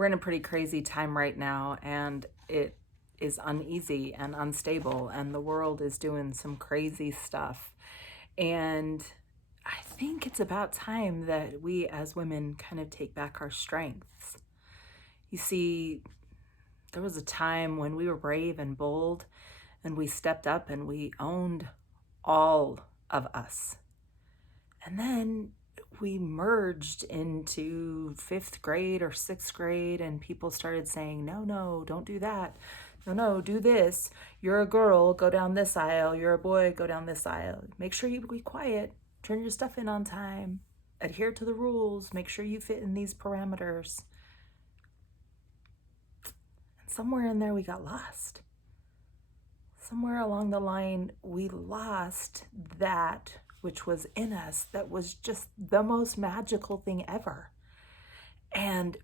We're in a pretty crazy time right now, and it is uneasy and unstable, and the world is doing some crazy stuff. And I think it's about time that we as women kind of take back our strengths. You see, there was a time when we were brave and bold, and we stepped up and we owned all of us. And then we merged into fifth grade or sixth grade, and people started saying, no, no, don't do that. No, no, do this. You're a girl, go down this aisle. You're a boy, go down this aisle. Make sure you be quiet. Turn your stuff in on time. Adhere to the rules. Make sure you fit in these parameters. And somewhere in there, we got lost. Somewhere along the line, we lost that which was in us that was just the most magical thing ever. And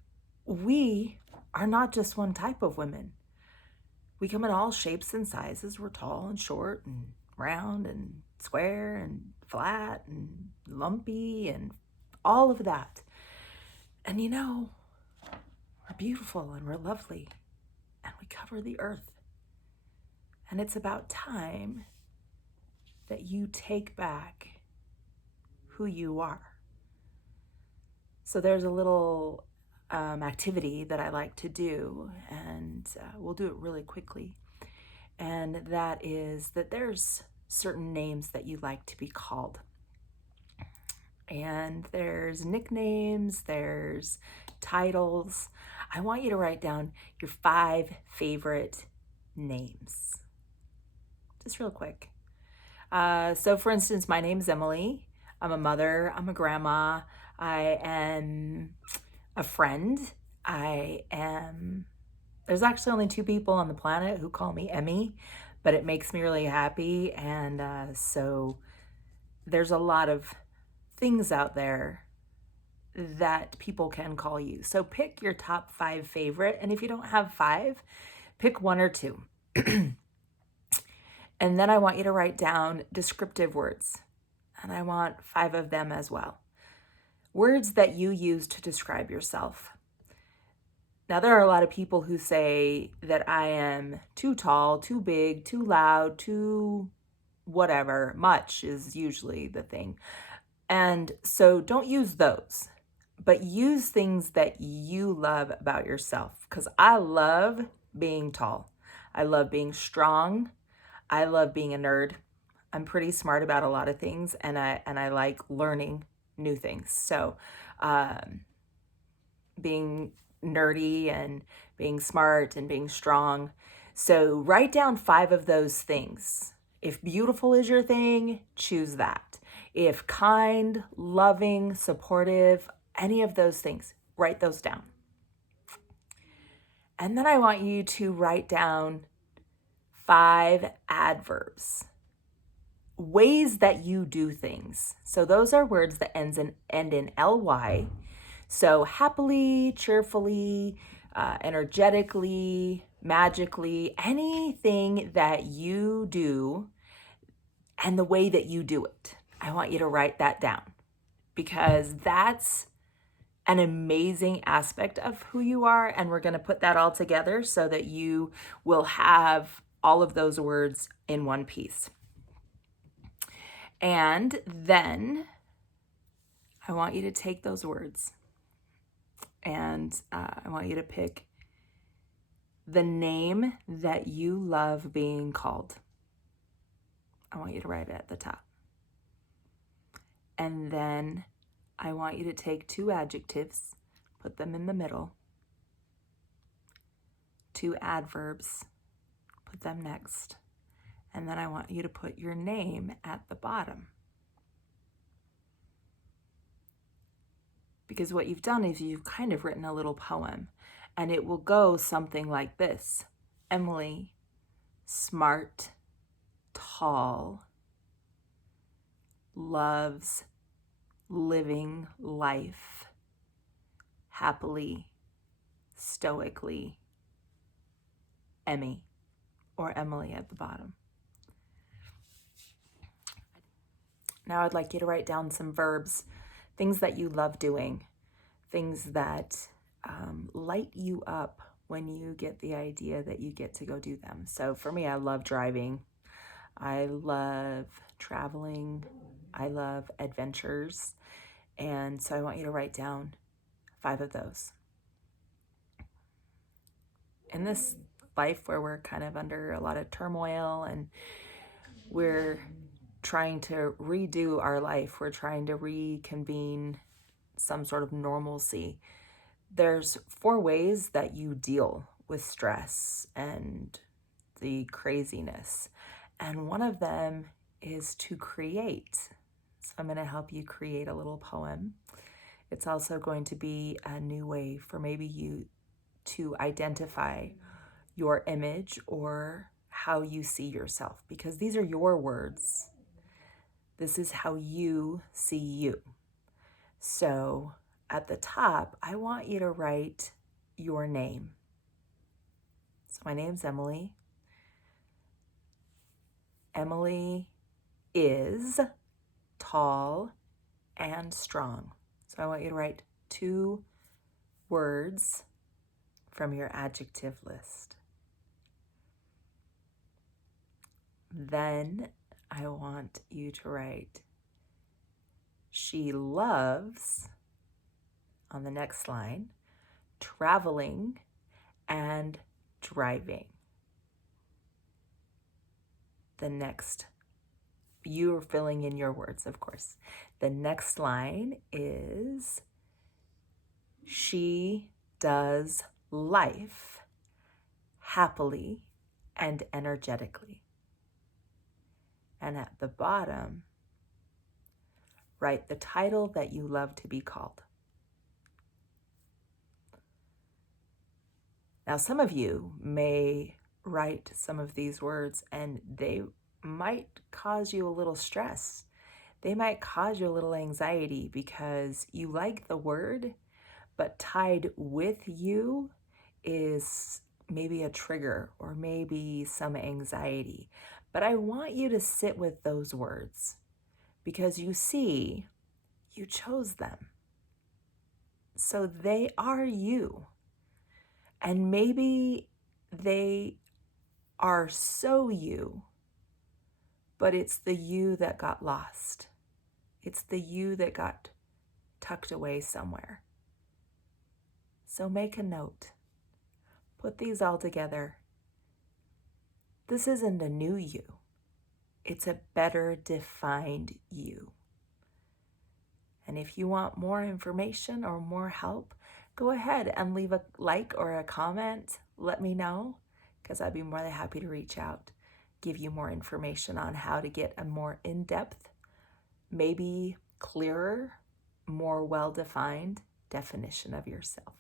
we are not just one type of women. We come in all shapes and sizes. We're tall and short and round and square and flat and lumpy and all of that. And we're beautiful and we're lovely and we cover the earth. And it's about time that you take back who you are. So there's a little activity that I like to do, and we'll do it really quickly. And that is that there's certain names that you like to be called. And there's nicknames, there's titles. I want you to write down your 5 favorite names. Just real quick. So for instance, my name's Emily. I'm a mother, I'm a grandma, I am a friend. There's actually only 2 people on the planet who call me Emmy, but it makes me really happy. And so there's a lot of things out there that people can call you. So pick your top 5 favorite. And if you don't have 5, pick 1 or 2. And then I want you to write down descriptive words. And I want 5 of them as well. Words that you use to describe yourself. Now, there are a lot of people who say that I am too tall, too big, too loud, too whatever. Much is usually the thing. And so don't use those, but use things that you love about yourself. Because I love being tall. I love being strong. I love being a nerd. I'm pretty smart about a lot of things, and I like learning new things. So being nerdy and being smart and being strong. So write down 5 of those things. If beautiful is your thing, choose that. If kind, loving, supportive, any of those things, write those down. And then I want you to write down 5 adverbs. Ways that you do things. So those are words that end in ly. So happily, cheerfully, energetically, magically, anything that you do and the way that you do it. I want you to write that down because that's an amazing aspect of who you are. And we're going to put that all together so that you will have all of those words in one piece. And then I want you to take those words and I want you to pick the name that you love being called. I want you to write it at the top. And then I want you to take 2 adjectives, put them in the middle, 2 adverbs, put them next. And then I want you to put your name at the bottom. Because what you've done is you've kind of written a little poem, and it will go something like this. Emily, smart, tall, loves living life happily, stoically, Emmy, or Emily at the bottom. Now I'd like you to write down some verbs, things that you love doing, things that light you up when you get the idea that you get to go do them. So for me, I love driving. I love traveling. I love adventures. And so I want you to write down 5 of those. In this life where we're kind of under a lot of turmoil and we're trying to redo our life, we're trying to reconvene some sort of normalcy, there's 4 ways that you deal with stress and the craziness. And one of them is to create. So I'm going to help you create a little poem. It's also going to be a new way for maybe you to identify your image or how you see yourself, because these are your words. This is how you see you. So at the top, I want you to write your name. So my name's Emily. Emily is tall and strong. So I want you to write 2 words from your adjective list. Then I want you to write, she loves, on the next line, traveling and driving. The next, you are filling in your words, of course. The next line is, she does life happily and energetically. And at the bottom, write the title that you love to be called. Now, some of you may write some of these words and they might cause you a little stress. They might cause you a little anxiety because you like the word, but tied with you is maybe a trigger or maybe some anxiety. But I want you to sit with those words because you see, you chose them. So they are you. And maybe they are so you, but it's the you that got lost. It's the you that got tucked away somewhere. So make a note. Put these all together. This isn't a new you. It's a better defined you. And if you want more information or more help, go ahead and leave a like or a comment. Let me know, because I'd be more than happy to reach out, give you more information on how to get a more in-depth, maybe clearer, more well-defined definition of yourself.